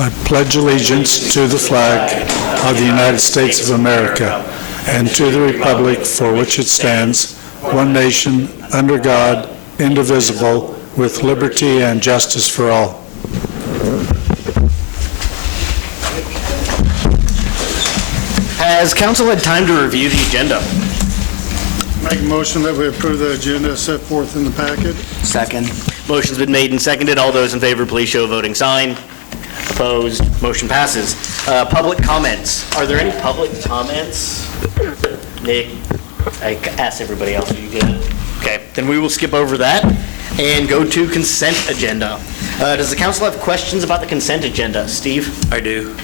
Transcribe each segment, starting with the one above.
I pledge allegiance to the flag of the United States of America and to the republic for which it stands, one nation, under God, indivisible, with liberty and justice for all. Has council had time to review the agenda? Make a motion that we approve the agenda set forth in the packet. Second. Motion's been made and seconded. All those in favor, please show a voting sign. Opposed? Motion passes. Public comments. Are there any public comments? Nick, I asked everybody else. Are you good? Okay, then we will skip over that and go to consent agenda. Does the council have questions about the consent agenda? Steve? I do.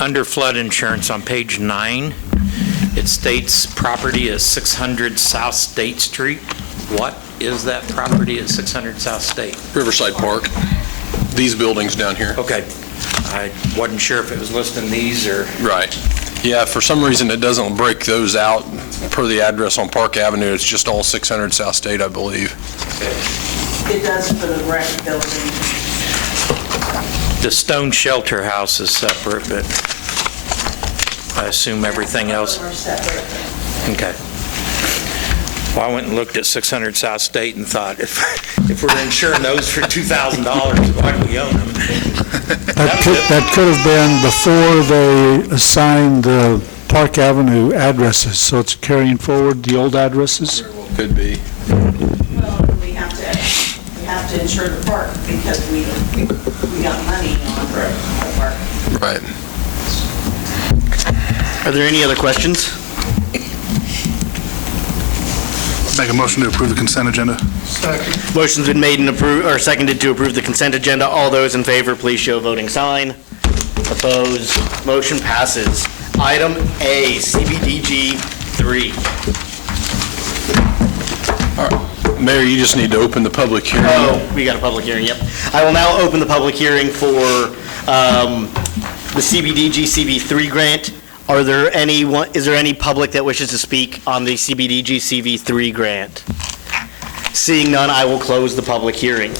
Under flood insurance on page 9, it states property is 600 South State Street. What is that property at 600 South State? Riverside Park. These buildings down here. Okay. I wasn't sure if it was listing these or... Right. Yeah, for some reason it doesn't break those out per the address on Park Avenue. It's just all 600 South State, I believe. It does for the rec building. The stone shelter house is separate, but I assume everything else... Are separate. Okay. Well, I went and looked at 600 South State and thought, if we're insuring those for $2,000, why do we own them? That could have been before they assigned the Park Avenue addresses, so it's carrying forward the old addresses? Could be. Well, we have to insure the park because we got money on the park. Right. Are there any other questions? Make a motion to approve the consent agenda. Second. Motion's been made and approved, or seconded to approve the consent agenda. All those in favor, please show a voting sign. Opposed? Motion passes. Item A, CBDG 3. All right. Mayor, you just need to open the public hearing. Oh, we got a public hearing, yep. I will now open the public hearing for the CBDG CV3 grant. Is there any public that wishes to speak on the CBDG CV3 grant? Seeing none, I will close the public hearing.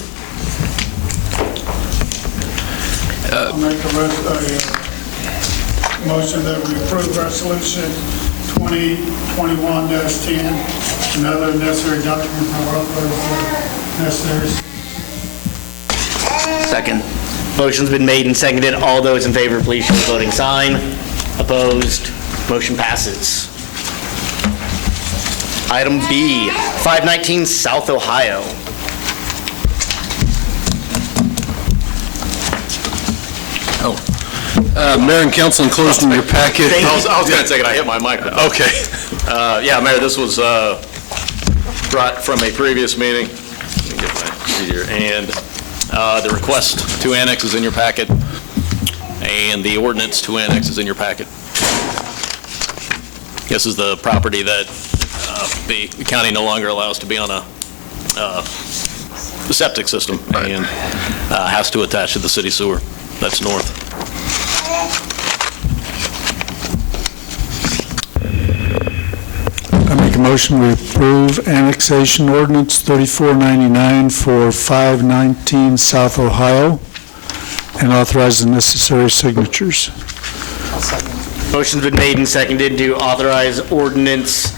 I'll make a motion that we approve resolution 2021-10 and other necessary documents are authorized necessary. Second. Motion's been made and seconded. All those in favor, please show the voting sign. Opposed? Motion passes. Item B, 519 South Ohio. Mayor and council enclosed in your packet. I was going to say, I hit my microphone. Okay. Yeah, Mayor, this was brought from a previous meeting. Let me get my sheet here. And the request to annex is in your packet, and the ordinance to annex is in your packet. This is the property that the county no longer allows to be on a septic system, and has to attach to the city sewer. That's north. I make a motion we approve annexation ordinance 3499 for 519 South Ohio and authorize the necessary signatures. Motion's been made and seconded to authorize ordinance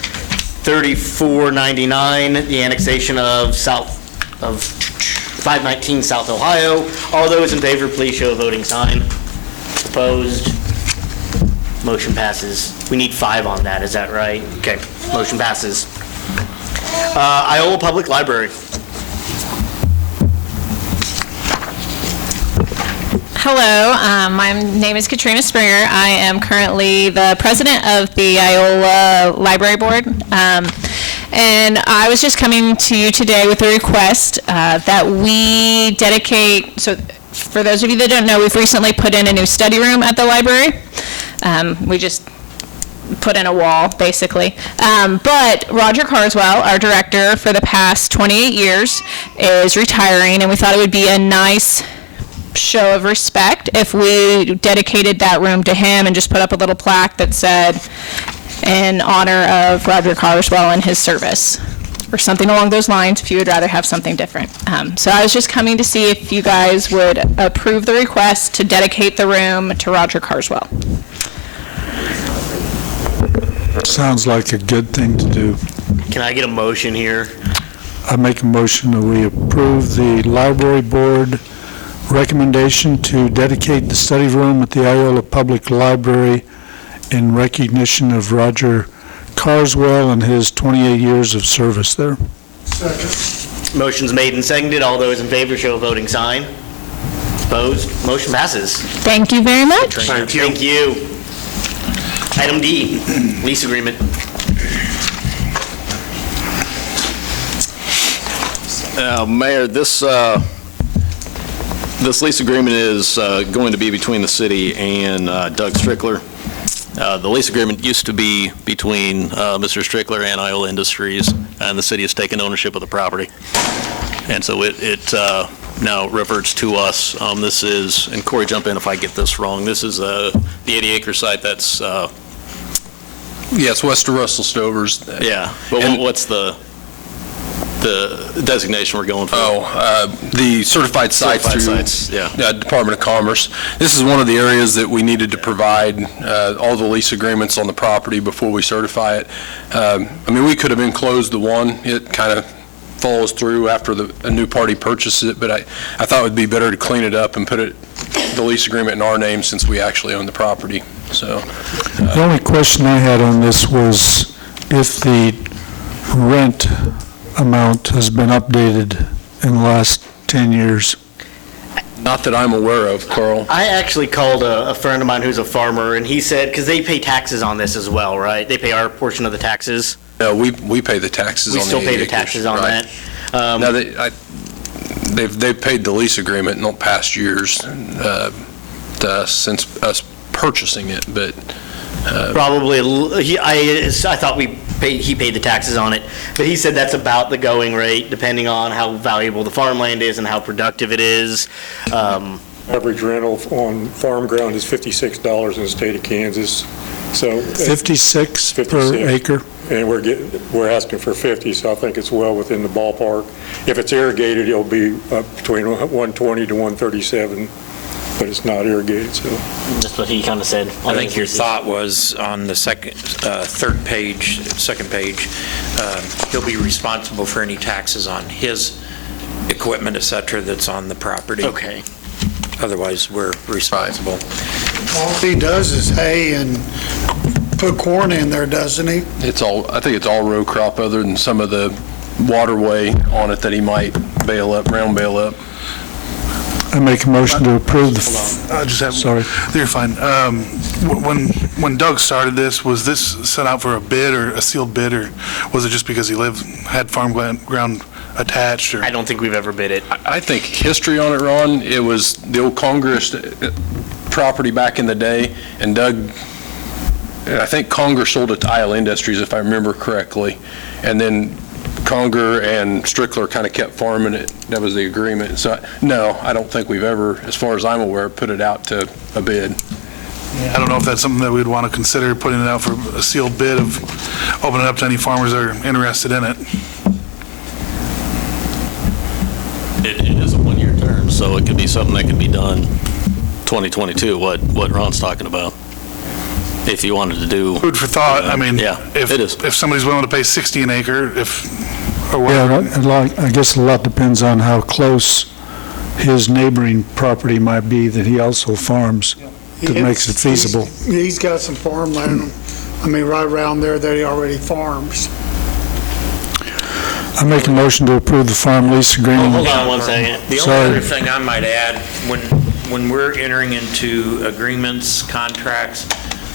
3499, the annexation of 519 South Ohio. All those in favor, please show a voting sign. Opposed? Motion passes. We need 5 on that, is that right? Okay, motion passes. Iola Public Library. Hello, my name is Katrina Springer. I am currently the president of the Iola Library Board. And I was just coming to you today with a request that we dedicate, so for those of you that don't know, we've recently put in a new study room at the library. We just put in a wall, basically. But Roger Carswell, our director for the past 28 years, is retiring, and we thought it would be a nice show of respect if we dedicated that room to him and just put up a little plaque that said, in honor of Roger Carswell and his service. or something along those lines if you would rather have something different. So I was just coming to see if you guys would approve the request to dedicate the room to Roger Carswell. Sounds like a good thing to do. Can I get a motion here? I make a motion that we approve the library board recommendation to dedicate the study room at the Iola Public Library in recognition of Roger Carswell and his 28 years of service there. Second. Motion's made and seconded. All those in favor show a voting sign. Opposed? Motion passes. Thank you very much. Thank you. Item D, lease agreement. Mayor, this lease agreement is going to be between the city and Doug Strickler. The lease agreement used to be between Mr. Strickler and Iola Industries, and the city has taken ownership of the property. And so it now reverts to us. This is, and Corey, jump in if I get this wrong, this is the 80-acre site that's, Yeah, it's west of Russell Stover's. yeah, but what's the designation we're going for? The certified sites through sites, yeah. Department of Commerce. This is one of the areas that we needed to provide all the lease agreements on the property before we certify it. I mean, we could have enclosed the one. It kind of follows through after a new party purchases it, but I thought it would be better to clean it up and put the lease agreement in our name since we actually own the property. So The only question I had on this was if the rent amount has been updated in the last 10 years. not that I'm aware of, Carl. I actually called a friend of mine who's a farmer, and he said, because they pay taxes on this as well, right? They pay our portion of the taxes. No, we pay the taxes We on the still pay 80 the acres, taxes on right. that. Now, they've paid the lease agreement in the past years to us, since us purchasing it, but Probably, I thought he paid the taxes on it, but he said that's about the going rate, depending on how valuable the farmland is and how productive it is. Average rental on farm ground is $56 in the state of Kansas. So 56 per 56. acre? And we're asking for 50, so I think it's well within the ballpark. If it's irrigated, it'll be between 120 to 137, but it's not irrigated, so. That's what he kind of said. I think your thought was on the second page, he'll be responsible for any taxes on his equipment, et cetera, that's on the property. Okay. Otherwise, we're responsible. All he does is hay and put corn in there, doesn't he? I think it's all row crop other than some of the waterway on it that he might round bale up. I make a motion to approve I just have, sorry. you're fine. When Doug started this, was this set out for a bid or a sealed bid, or was it just because he had farm ground attached? Or? I don't think we've ever bid it. I think history on it, Ron, it was the old Congress property back in the day, and Doug, I think Conger sold it to Iola Industries, if I remember correctly, and then Conger and Strickler kind of kept farming it. That was the agreement. So, no, I don't think we've ever, as far as I'm aware, put it out to a bid. I don't know if that's something that we'd want to consider, putting it out for a sealed bid of opening it up to any farmers that are interested in it. It is a one-year term, so it could be something that could be done 2022, what Ron's talking about, if you wanted to do. Food for thought. I mean, Yeah, it is. if somebody's willing to pay 60 an acre, or whatever. Yeah, I guess a lot depends on how close his neighboring property might be that he also farms that makes it feasible. He's got some farmland, right around there that he already farms. I make a motion to approve the farm lease agreement. Hold on one second. The only Sorry. other thing I might add, when we're entering into agreements, contracts,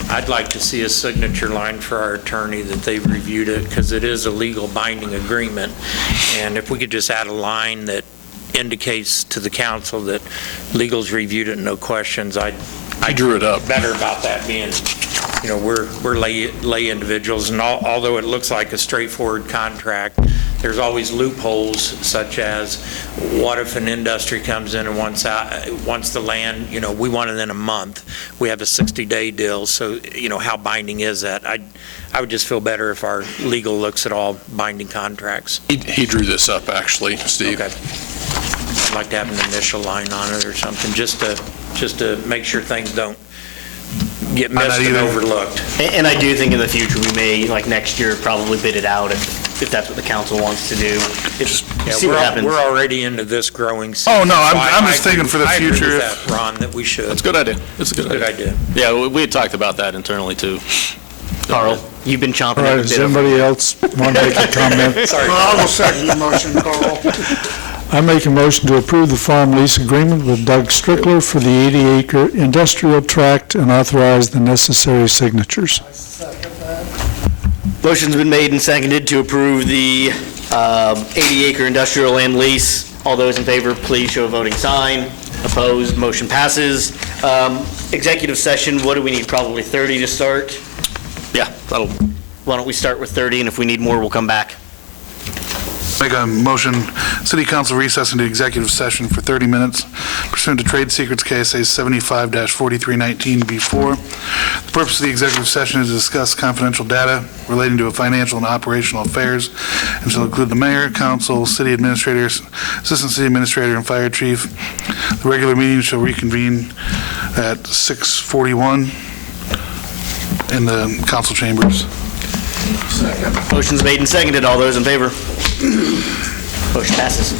I'd like to see a signature line for our attorney that they've reviewed it, because it is a legal binding agreement. And if we could just add a line that indicates to the council that legal's reviewed it, no questions, I drew it up. better about that being, we're lay individuals, and although it looks like a straightforward contract, there's always loopholes, such as what if an industry comes in and wants the land, we want it in a month. We have a 60-day deal, so, how binding is that? I would just feel better if our legal looks at all binding contracts. He drew this up, actually, Steve. Okay. I'd like to have an initial line on it or something, just to make sure things don't get missed and overlooked. And I do think in the future, we may, like next year, probably bid it out if that's what the council wants to do. See what happens. We're already into this growing season. Oh, no, so I'm just thinking for the I agree future. with that, Ron, that we should. It's a good idea. It's a good idea. Yeah, we had talked about that internally, too. Carl, you've been chomping All at right, the does bit. anybody else want to make a comment? I will second the motion, Carl. I make a motion to approve the farm lease agreement with Doug Strickler for the 80-acre industrial tract and authorize the necessary signatures. Motion's been made and seconded to approve the 80-acre industrial land lease. All those in favor, please show a voting sign. Opposed, motion passes. Executive session, what do we need? Probably 30 to start? Yeah, Why don't we start with 30, and if we need more, we'll come back. Make a motion, city council recess into executive session for 30 minutes pursuant to Trade Secrets KSA 75-4319B4. The purpose of the executive session is to discuss confidential data relating to financial and operational affairs and shall include the mayor, council, city administrator, assistant city administrator, and fire chief. The regular meeting shall reconvene at 6:41 in the council chambers. Motion's made and seconded. All those in favor? Motion passes.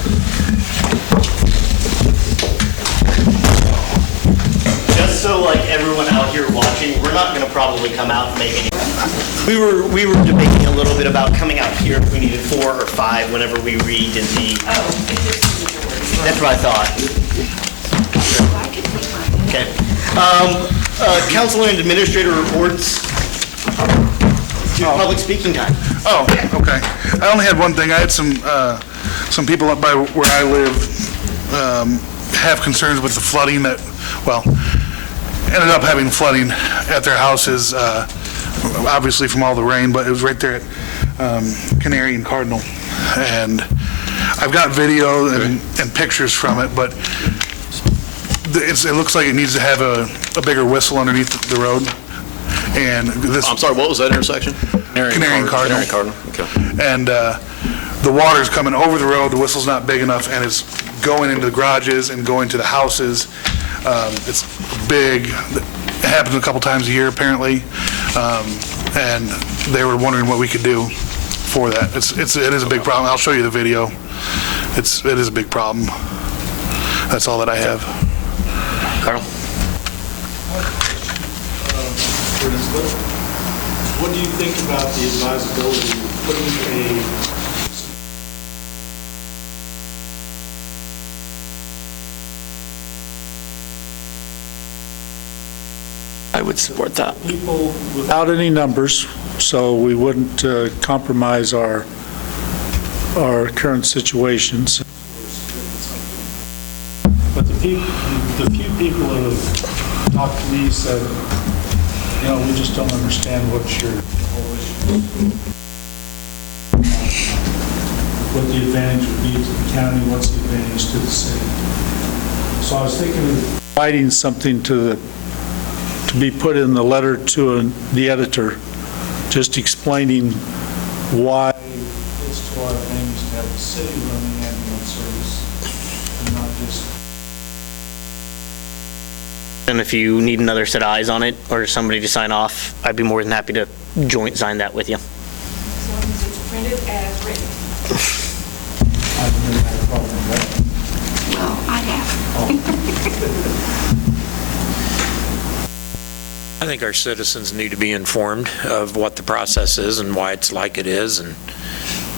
Just so like everyone out here watching, we're not going to probably come out and make any. We were debating a little bit about coming out here if we needed 4 or 5 whenever we read in the. That's what I thought. Okay. Council and administrator reports. Public speaking time. Oh, okay. I only had one thing. I had some people up by where I live have concerns with the flooding that, ended up having flooding at their houses, obviously from all the rain, but it was right there at Canary and Cardinal. And I've got video and pictures from it, but it looks like it needs to have a bigger whistle underneath the road. And this. I'm sorry, what was that intersection? Canary and Cardinal. Okay. And the water's coming over the road, the whistle's not big enough, and it's going into the garages and going to the houses. It's big. It happens a couple times a year, apparently. And they were wondering what we could do for that. It is a big problem. I'll show you the video. It is a big problem. That's all that I have. Carl? What do you think about the advisability of putting I would support that. people Without any numbers, so we wouldn't compromise our current situations. But the few people that have talked to me said, we just don't understand what your what the advantage would be to the county, what's the advantage to the city. So I was thinking of Writing something to be put in the letter to the editor, just explaining why it's to our advantage to have the city running ambulance service and not just. And if you need another set of eyes on it or somebody to sign off, I'd be more than happy to joint sign that with you. As long as it's printed as written. I've never had a problem with that. Well, I have. I think our citizens need to be informed of what the process is and why it's like it is, and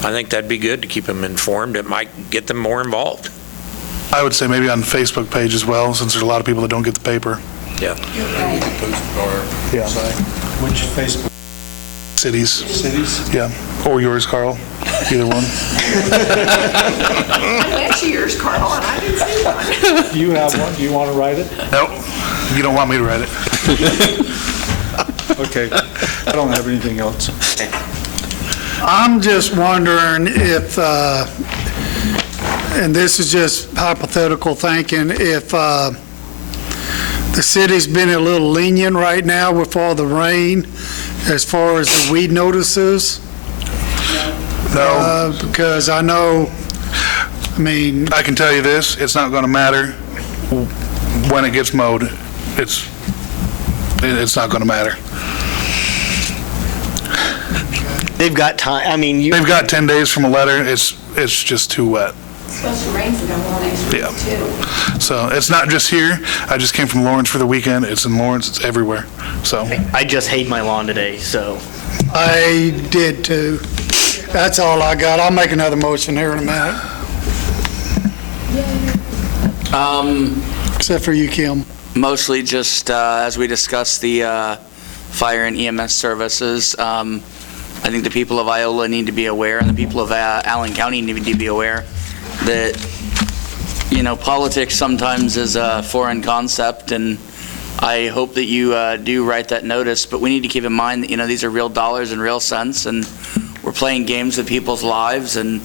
I think that'd be good to keep them informed. It might get them more involved. I would say maybe on the Facebook page as well, since there's a lot of people that don't get the paper. Yeah. Yeah. Which Facebook Cities. cities? Yeah. Or yours, Carl. Either one. That's yours, Carl, and I didn't see one. Do you have one? Do you want to write it? Nope. You don't want me to write it. Okay, I don't have anything else. I'm just wondering if, and this is just hypothetical thinking, if the city's been a little lenient right now with all the rain as far as the weed notices? No. Because I know, I mean, I can tell you this, it's not going to matter when it gets mowed. It's not going to matter. They've got time, I mean, They've got 10 days from a letter. It's just too wet. Special rains are going on next week, Yeah. too. So it's not just here. I just came from Lawrence for the weekend. It's in Lawrence. It's everywhere. So I just hayed my lawn today, so. I did too. That's all I got. I'll make another motion here in a minute. Except for you, Kim. Mostly just, as we discussed the fire and EMS services, I think the people of Iola need to be aware, and the people of Allen County need to be aware that, politics sometimes is a foreign concept, and I hope that you do write that notice, but we need to keep in mind that, these are real dollars and real cents, and we're playing games with people's lives, and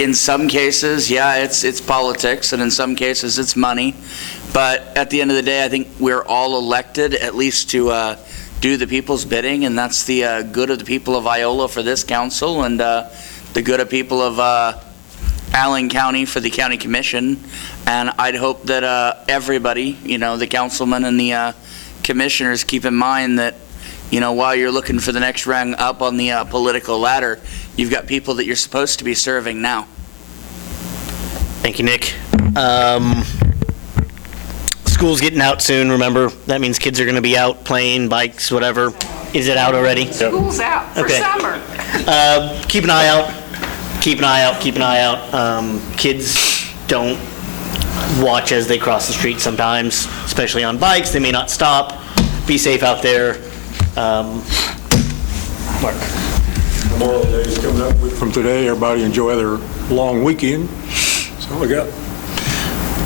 in some cases, yeah, it's politics, and in some cases, it's money. But at the end of the day, I think we're all elected at least to do the people's bidding, and that's the good of the people of Iola for this council, and the good of people of Allen County for the county commission. And I'd hope that everybody, the councilmen and the commissioners, keep in mind that, while you're looking for the next rung up on the political ladder, you've got people that you're supposed to be serving now. Thank you, Nick. School's getting out soon, remember? That means kids are going to be out playing, bikes, whatever. Is it out already? School's out for Okay. summer. Keep an eye out. Keep an eye out. Keep an eye out. Kids don't watch as they cross the street sometimes, especially on bikes. They may not stop. Be safe out there. Mark. Memorial Day is coming up from today. Everybody enjoy their long weekend. That's all I got.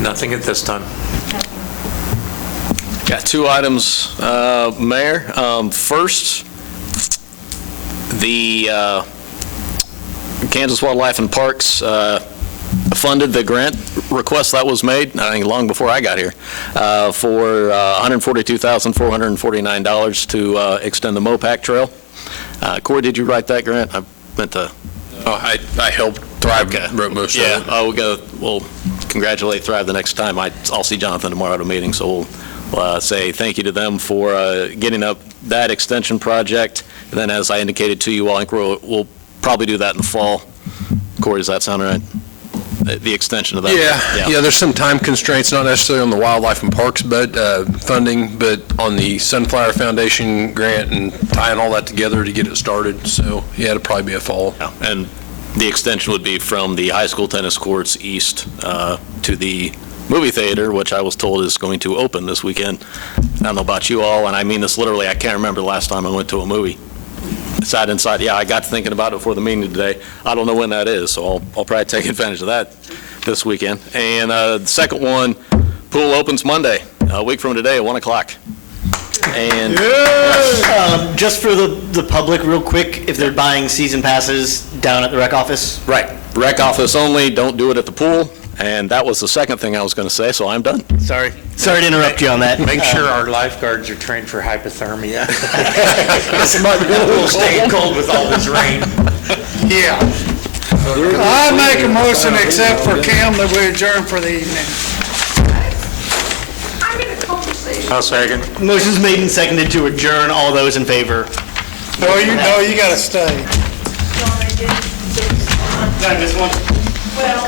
Nothing at this time. Got two items, Mayor. First, the Kansas Wildlife and Parks funded the grant request that was made, I think long before I got here, for $142,449 to extend the Mopac Trail. Corey, did you write that grant? I meant to. Oh, I helped Thrive wrote most of it. Yeah, we'll congratulate Thrive the next time. I'll see Jonathan tomorrow at a meeting, so we'll say thank you to them for getting up that extension project. And then, as I indicated to you all, I think we'll probably do that in the fall. Corey, does that sound right? The extension of that? Yeah, there's some time constraints, not necessarily on the Wildlife and Parks funding, but on the Sunflower Foundation grant and tying all that together to get it started. So, yeah, it'll probably be a fall. Yeah, and the extension would be from the high school tennis courts east to the movie theater, which I was told is going to open this weekend. I don't know about you all, and I mean this literally, I can't remember the last time I went to a movie. Sat inside, yeah, I got thinking about it before the meeting today. I don't know when that is, so I'll probably take advantage of that this weekend. And the second one, pool opens Monday, a week from today at 1 o'clock. And Just for the public, real quick, if they're buying season passes down at the rec office? right, rec office only, don't do it at the pool. And that was the second thing I was going to say, so I'm done. Sorry to interrupt you on that. Make sure our lifeguards are trained for hypothermia. We'll stay cold with all this rain. Yeah. I make a motion except for Kim that we adjourn for the evening. I'm in a conversation. I'll second. Motion's made and seconded to adjourn. All those in favor? No, you gotta stay. Did I miss one? Well,